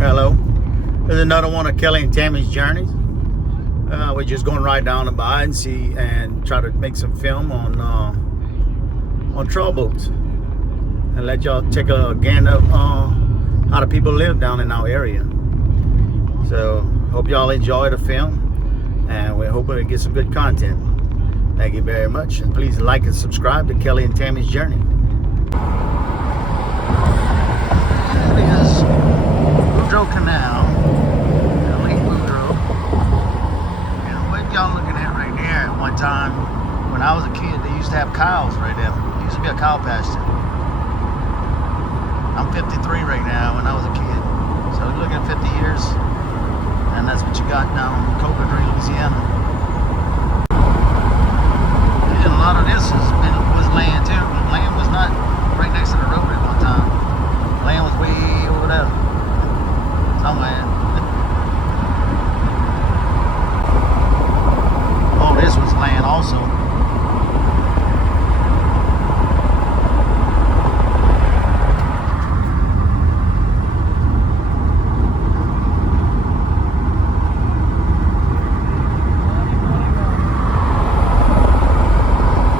Hello. This is another one of Kelly and Tammy's journeys. We're just going right down the by and see and try to make some film on trawl boats and let y'all take a gander of how the people live down in our area. So hope y'all enjoy the film, and we're hoping to get some good content. Thank you very much, and please like and subscribe to Kelly and Tammy's journey. Canal, Lake Boudreaux, and what y'all looking at right there? At one time, when I was a kid, they used to have cows right there. It used to be a cow pasture. I'm 53 right now. When I was a kid, so you're looking at 50 years, and that's what you got down in Cozumel, Louisiana. And a lot of this was land too. Land was not right next to the road at one time. Land was way over there. Somewhere. Oh, this was land also.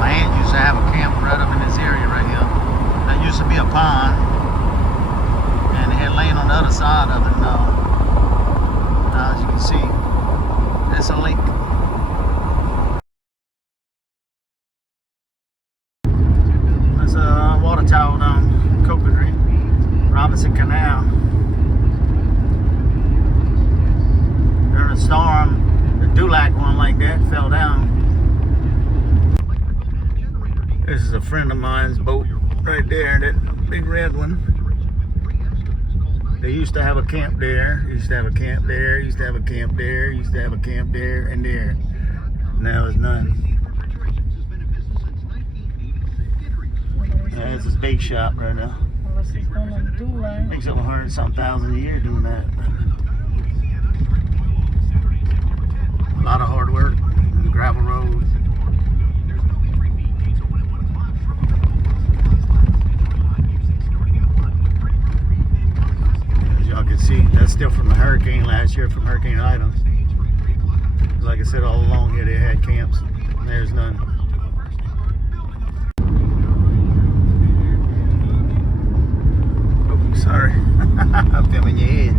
My aunt used to have a camp right up in this area right here. That used to be a pond. And they had land on the other side of it. Now, as you can see, it's a lake. There's a water tower down Coconut Robinson Canal. During a storm, the Dulac one like that fell down. This is a friend of mine's boat right there, that big red one. They used to have a camp there, used to have a camp there, used to have a camp there, used to have a camp there, and there. Now there's none. Yeah, this is bait shop right now. Makes up 100-something thousand a year doing that. A lot of hard work, gravel road. See, that's still from the hurricane last year, from Hurricane Ida. Like I said, all along here they had camps. There's none. Oh, sorry. I'm filming your head.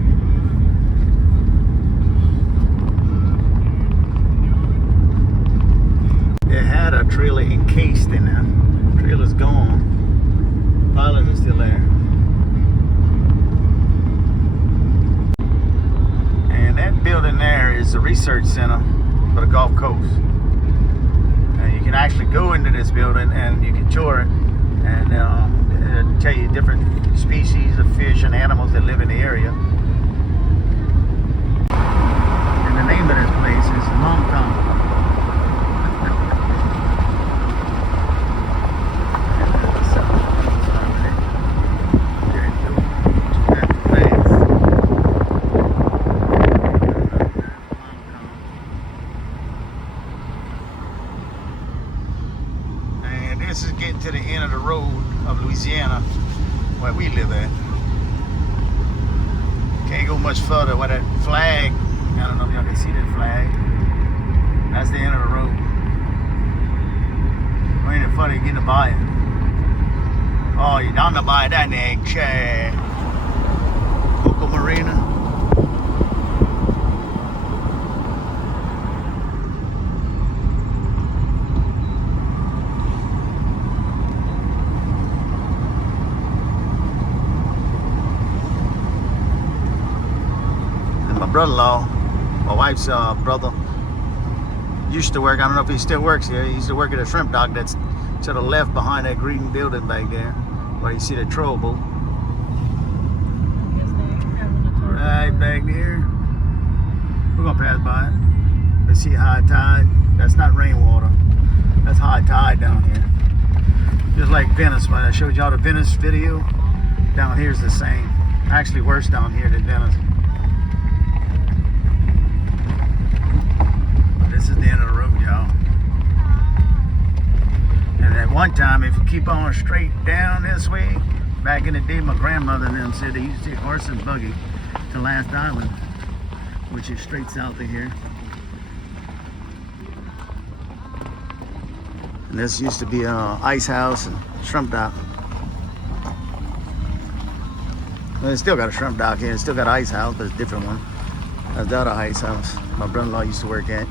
It had a trailer encased in there. The trailer's gone. Pilots are still there. That building there is a research center for the Gulf Coast. And you can actually go into this building and you can tour it, and it'll tell you different species of fish and animals that live in the area. And the name of this place is naquin. This is getting to the end of the road of Louisiana, where we live at. Can't go much further where that flag, I don't know if y'all can see that flag. That's the end of the road. Well, ain't it funny getting to buy it? Oh, you're down to buy that next Coco Marina. My brother-in-law, my wife's brother, used to work, I don't know if he still works here, he used to work at a shrimp dock that's to the left behind that green building back there, where you see the trawl boat. Right back there. We're going to pass by it. Let's see high tide. That's not rainwater. That's high tide down here. Just like Venice, when I showed y'all the Venice video, down here's the same. Actually worse down here than Venice. This is the end of the road, y'all. And at one time, if you keep on straight down this way, back in the day, my grandmother and them said they used to take horse and buggy the last island, which is straight south of here. And this used to be an ice house and shrimp dock. Well, it's still got a shrimp dock here. It's still got an ice house, but it's a different one. That's the other ice house my brother-in-law used to work at.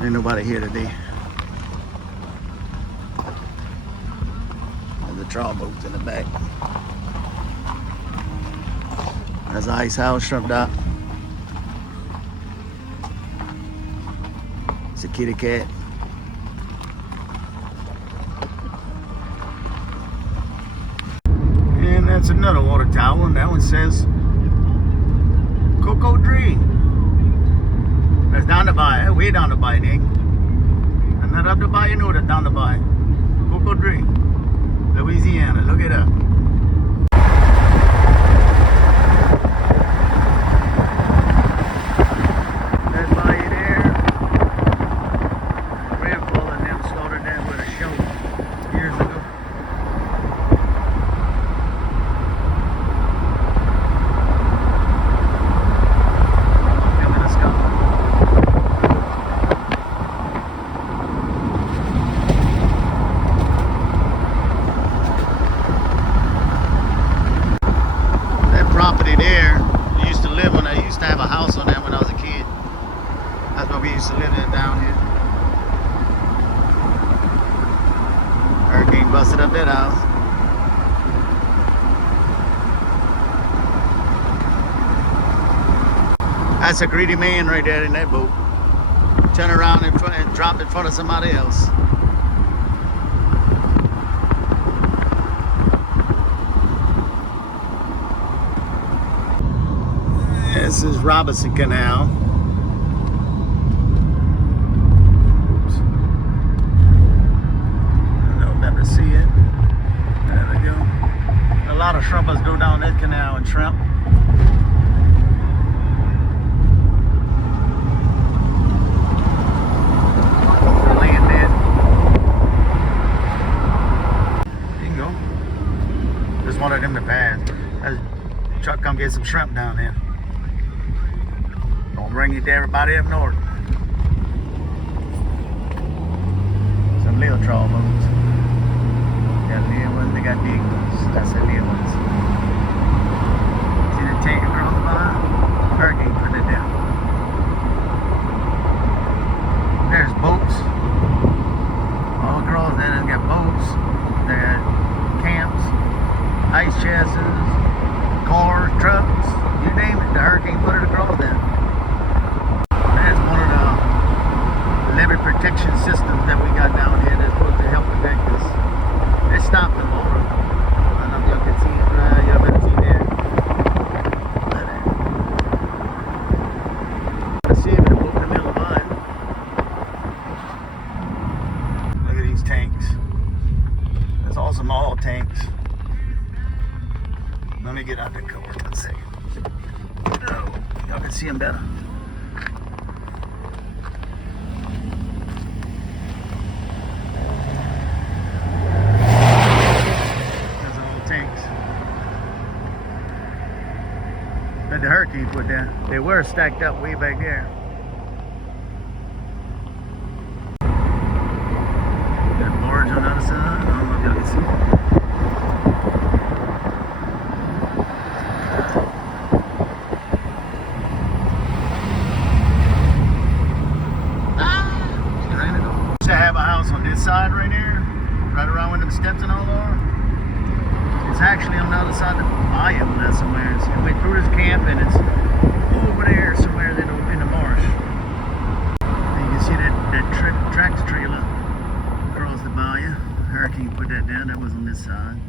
Ain't nobody here today. There's the trawl boats in the back. That's the ice house, shrimp dock. It's a kitty cat. And that's another water tower, and that one says Cocoa Tree. That's down the bay, way down the bay, Nick. And not up the bay, you know that down the bay. Cocoa Tree, Louisiana, look it up. That bay there, grandfather and them started that with a show years ago. Property there, I used to live on. I used to have a house on that when I was a kid. That's where we used to live in down here. Hurricane busted up that house. That's a greedy man right there in that boat. Turn around in front and drop in front of somebody else. This is Robinson Canal. Oops. I don't know if you see it. There we go. A lot of shrimpers go down that canal and shrimp. Land there. You can go. Just wanted them to pass. That truck come get some shrimp down there. Don't bring it to everybody up north. Some little trawl boats. Got little ones, they got big ones. That's the little ones. See the tank across the line? Hurricane put it down. There's boats. All across there, they got boats. They got camps, ice chests, cars, trucks, you name it. The hurricane put it across there. Levee protection systems that we got down here that's supposed to help protect us. They stopped them over. I don't know if y'all can see it. Y'all better see there. Let's see if it'll move in the middle of the mud. Look at these tanks. That's all small tanks. Let me get out the cover. Let's see. Oh, y'all can see them better. That the hurricane put down. They were stacked up way back there. Got a barge on the other side. I don't know if y'all can see it. Used to have a house on this side right here, right around where the steps and all are. It's actually on the other side of the bayou there somewhere. It went through this camp and it's over there somewhere in the marsh. And you can see that tractor trailer across the bayou. Hurricane put that down. That was on this side.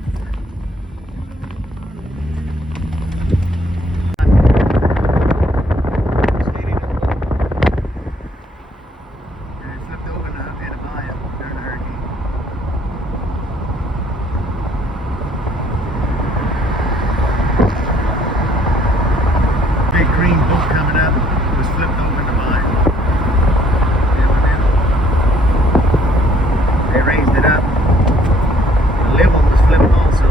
They raised it up. The lid one was flipped also.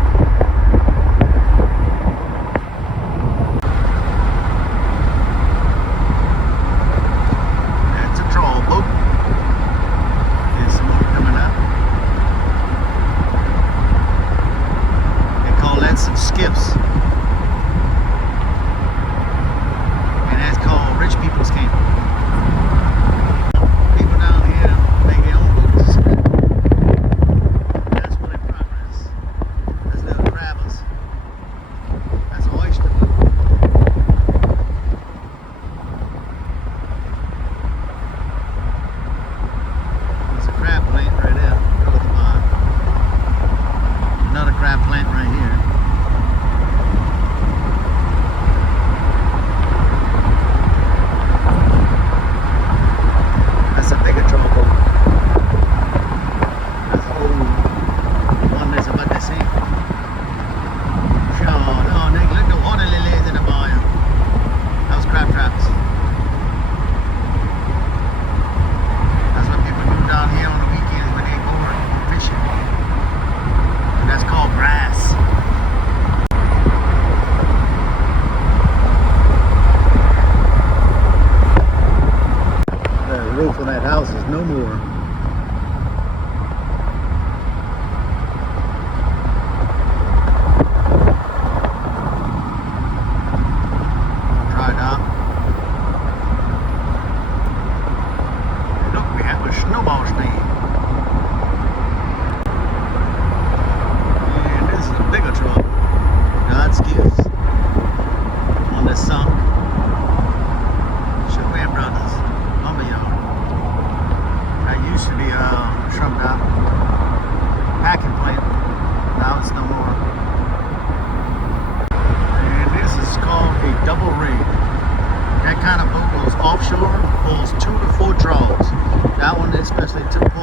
especially to